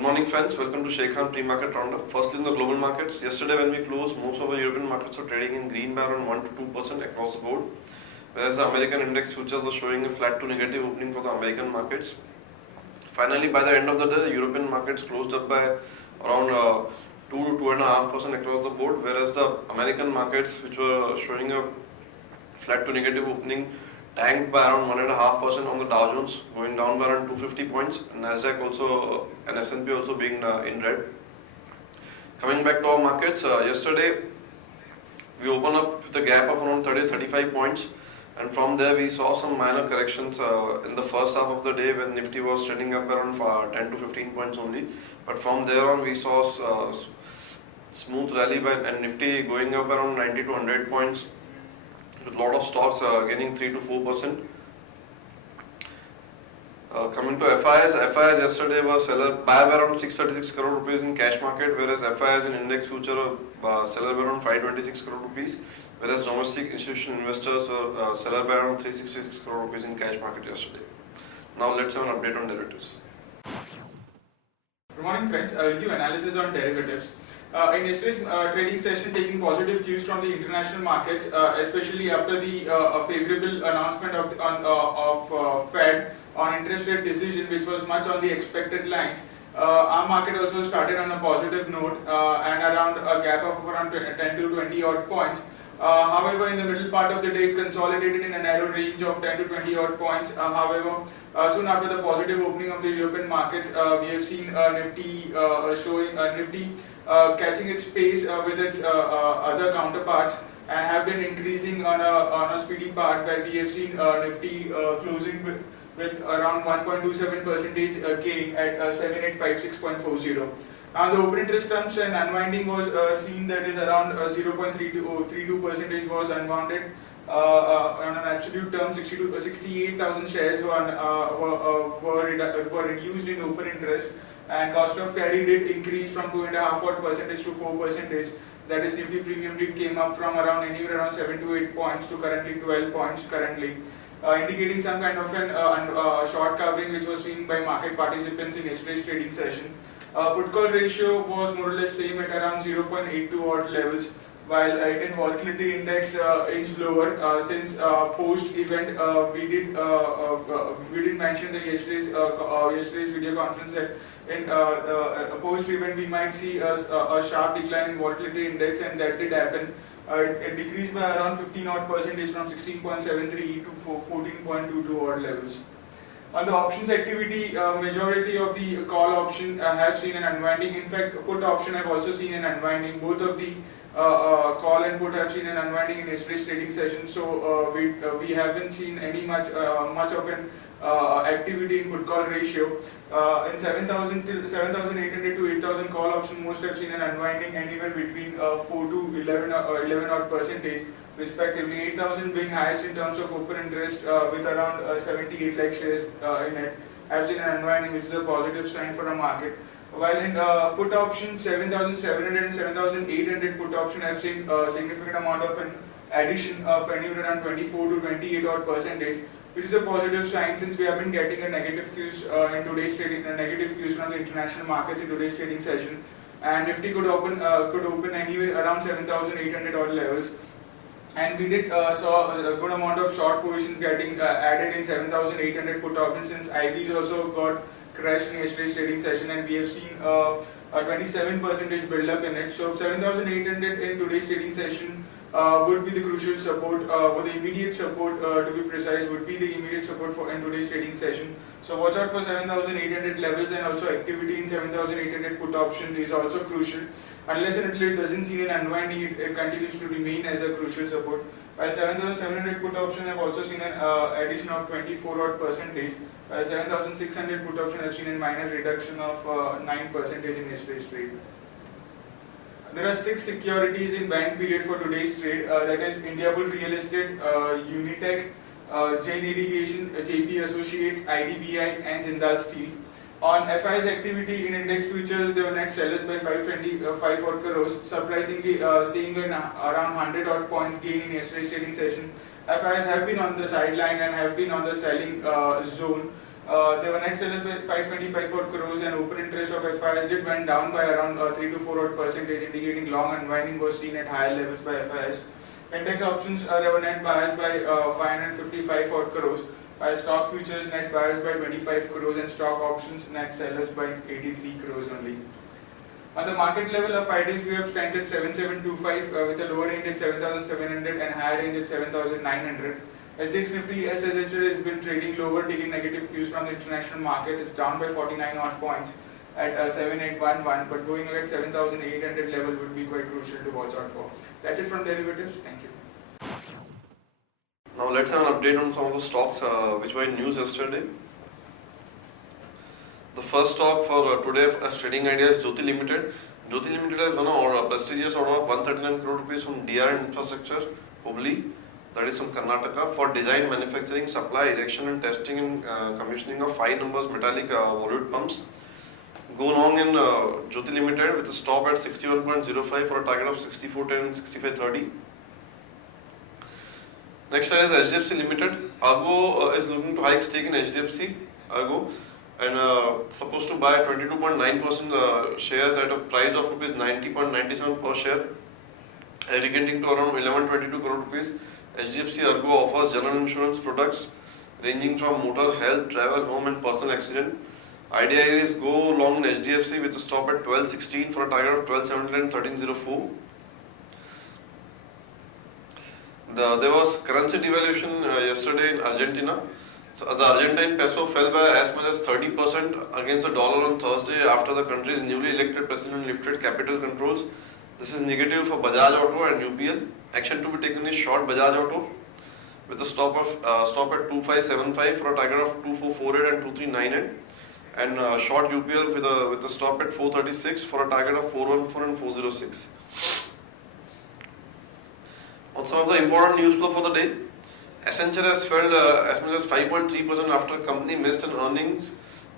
Good morning friends, welcome to Sheikh Khan Pre-Market Roundup. Firstly in the global markets, yesterday when we closed, most of the European markets were trading in green by around 1 to 2% across the board. Whereas the American index futures are showing a flat to negative opening for the American markets. Finally, by the end of the day, the European markets closed up by around 2 to 2.5% across the board, whereas the American markets, which were showing a flat to negative opening, tanked by around 1.5% on the Dow Jones, going down by around 250 points, and Nasdaq also and S&P also being in red. Coming back to our markets, yesterday we opened up with a gap of around 30-35 points, and from there we saw some minor corrections in the first half of the day when Nifty was trending up around 10 to 15 points only. But from there on we saw smooth rally and Nifty going up around 90 to 100 points, with a lot of stocks gaining 3 to 4%. Coming to FIs yesterday was seller buy by around 636 crore rupees in cash market, whereas FIs in index future seller by around 526 crore rupees, whereas domestic institutional investors were seller by around 366 crore rupees in cash market yesterday. Now let's have an update on derivatives. Good morning friends, I will give analysis on derivatives. In yesterday's trading session, taking positive cues from the international markets, especially after the favorable announcement of Fed on interest rate decision, which was much on the expected lines. Our market also started on a positive note and around a gap of around 10 to 20 odd points. However, in the middle part of the day, it consolidated in a narrow range of 10 to 20 odd points. However, soon after the positive opening of the European markets, we have seen Nifty catching its pace with its other counterparts and have been increasing on a speedy path, where we have seen Nifty closing with around 1.27% gain at 7856.40. Now the open interest terms and unwinding was seen, that is around 0.32% was unwounded. On an absolute term, 68,000 shares were reduced in open interest, and cost of carry did increase from 2.5% to 4%. That is, Nifty premium did came up from anywhere around 7 to 8 points to currently 12 points indicating some kind of an short covering which was seen by market participants in yesterday's trading session. Put call ratio was more or less same at around 0.82 odd levels, while in volatility index inched lower since post event we did mention that yesterday's video conference that in post event we might see a sharp decline in volatility index, and that did happen. It decreased by around 15 odd percentage from 16.73 to 14.22 odd levels. On the options activity, majority of the call option have seen an unwinding. In fact, put option have also seen an unwinding. Both of the call and put have seen an unwinding in yesterday's trading session. So we haven't seen any much of an activity in put call ratio. In 7,000 till 7,800 to 8,000 call option, most have seen an unwinding anywhere between 4 to 11 odd percentage respectively. 8,000 being highest in terms of open interest with around 78 lakh shares in it, have seen an unwinding, which is a positive sign for the market. While in put option, 7,700 and 7,800 put option have seen a significant amount of an addition of anywhere around 24 to 28 odd percentage, which is a positive sign since we have been getting a negative cues in today's trading, negative cues from the international markets in today's trading session, and Nifty could open anywhere around 7,800 odd levels. And we did saw a good amount of short positions getting added in 7,800 put option, since IBs also got crashed in yesterday's trading session, and we have seen a 27% build up in it. So 7,800 in today's trading session would be the crucial support, or the immediate support to be precise, would be the immediate support for in today's trading session. So watch out for 7,800 levels, and also activity in 7,800 put option is also crucial. Unless and until it doesn't see an unwinding, it continues to remain as a crucial support. While 7,700 put option have also seen an addition of 24 odd percentage, while 7,600 put option have seen a minor reduction of 9% in yesterday's trade. There are 6 securities in banned period for today's trade, that is Indiabull Real Estate, Unitech, Jain Irrigation, JP Associates, IDBI and Jindal Steel. On FI's activity in index futures, they were net sellers by 525 odd crores, surprisingly seeing an around 100 odd points gain in yesterday's trading session. FIs have been on the sideline and have been on the selling zone. They were net sellers by 525 crores, and open interest of FIs did went down by around 3 to 4 odd percentage, indicating long unwinding was seen at higher levels by FIs. Index options, they were net buyers by 555 odd crores, while stock futures net buyers by 25 crores and stock options net sellers by 83 crores only. On the market level, a 5 days view stands at 7725 with a lower range at 7700 and higher range at 7900. SGX Nifty, as suggested, has been trading lower, taking negative cues from the international markets. It's down by 49 odd points at 7811, but going at 7800 level would be quite crucial to watch out for. That's it from derivatives. Thank you. Now let's have an update on some of the stocks which were in news yesterday. The first stock for today as trading idea is Jyoti Limited. Jyoti Limited has won a prestigious order of 139 crore rupees from DR Infrastructure, Hubli, that is from Karnataka, for design, manufacturing, supply, erection and testing and commissioning of 5 numbers metallic volute pumps. Go long in Jyoti Limited with a stop at 61.05 for a target of 64.10 and 65.30. Next is HDFC Limited. Argo is looking to hike stake in HDFC Argo and supposed to buy 22.9% shares at a price of rupees 90.97 per share, aggregating to around 1122 crore rupees. HDFC Argo offers general insurance products ranging from motor, health, travel, home and personal accident. Idea is go long in HDFC with a stop at 12.16 for a target of 12.17 and 13.04. There was currency devaluation yesterday in Argentina. So the Argentine peso fell by as much as 30% against the dollar on Thursday after the country's newly elected president lifted capital controls. This is negative for Bajaj Auto and UPL. Action to be taken is short Bajaj Auto with a stop at 2575 for a target of 2448 and 2398, and short UPL with a stop at 436 for a target of 414 and 406. On some of the important news flow for the day, Accenture has fell as much as 5.3% after company missed in earnings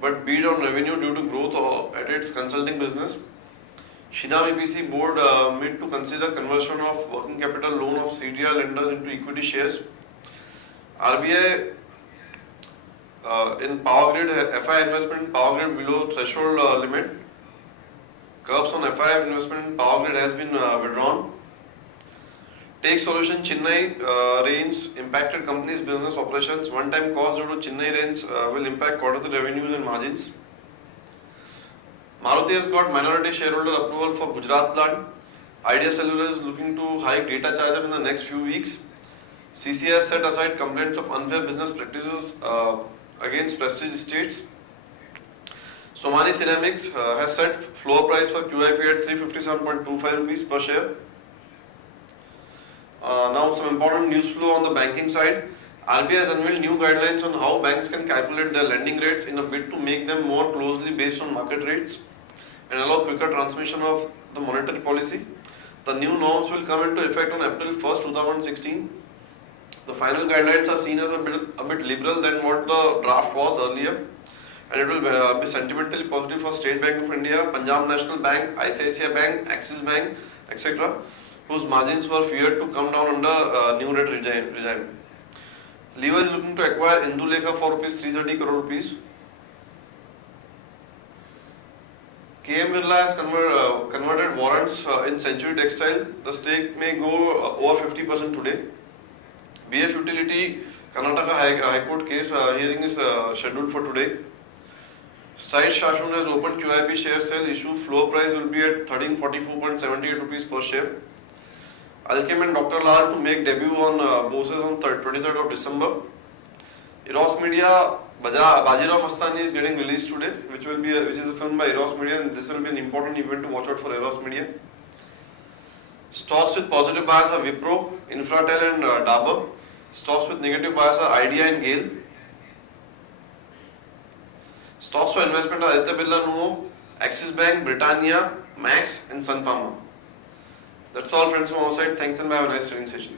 but beat on revenue due to growth at its consulting business. Shriram EPC board made to consider conversion of working capital loan of CTR lenders into equity shares. RBI in Power Grid, FI investment in Power Grid below threshold limit. Curbs on FI investment in Power Grid has been withdrawn. Take Solution Chennai rains impacted company's business operations. One-time cost due to Chennai rains will impact quarterly revenues and margins. Maruti has got minority shareholder approval for Gujarat plant. Idea Cellular is looking to hike data charges in the next few weeks. CCI has set aside complaints of unfair business practices against Prestige Estates. Somani Ceramics has set floor price for QIP at 357.25 rupees per share. Now some important news flow on the banking side. RBI has unveiled new guidelines on how banks can calculate their lending rates in a bid to make them more closely based on market rates and allow quicker transmission of the monetary policy. The new norms will come into effect on April 1st, 2016. The final guidelines are seen as a bit liberal than what the draft was earlier, and it will be sentimentally positive for State Bank of India, Punjab National Bank, ICICI Bank, Axis Bank, etc., whose margins were feared to come down under new rate regime. Lever is looking to acquire Indulekha for rupees 330 crore rupees. KM Birla has converted warrants in Century Textile. The stake may go over 50% today. BF Utility Karnataka High Court case hearing is scheduled for today. Stride Shashun has opened QIP share sale issue. Floor price will be at 1344.78 rupees per share. Alkem and Dr. Lal to make debut on Boses on 23rd of December. Eros Media, Bajirao Mastani is getting released today, which is a film by Eros Media, and this will be an important event to watch out for Eros Media. Stocks with positive bias are Wipro, Infratel and Dabur. Stocks with negative bias are Idea and GAIL. Stocks for investment are Aditya Birla Nuvo, Axis Bank, Britannia, Max and Sun Pharma. That's all friends from our side. Thanks and bye. Have a nice trading session.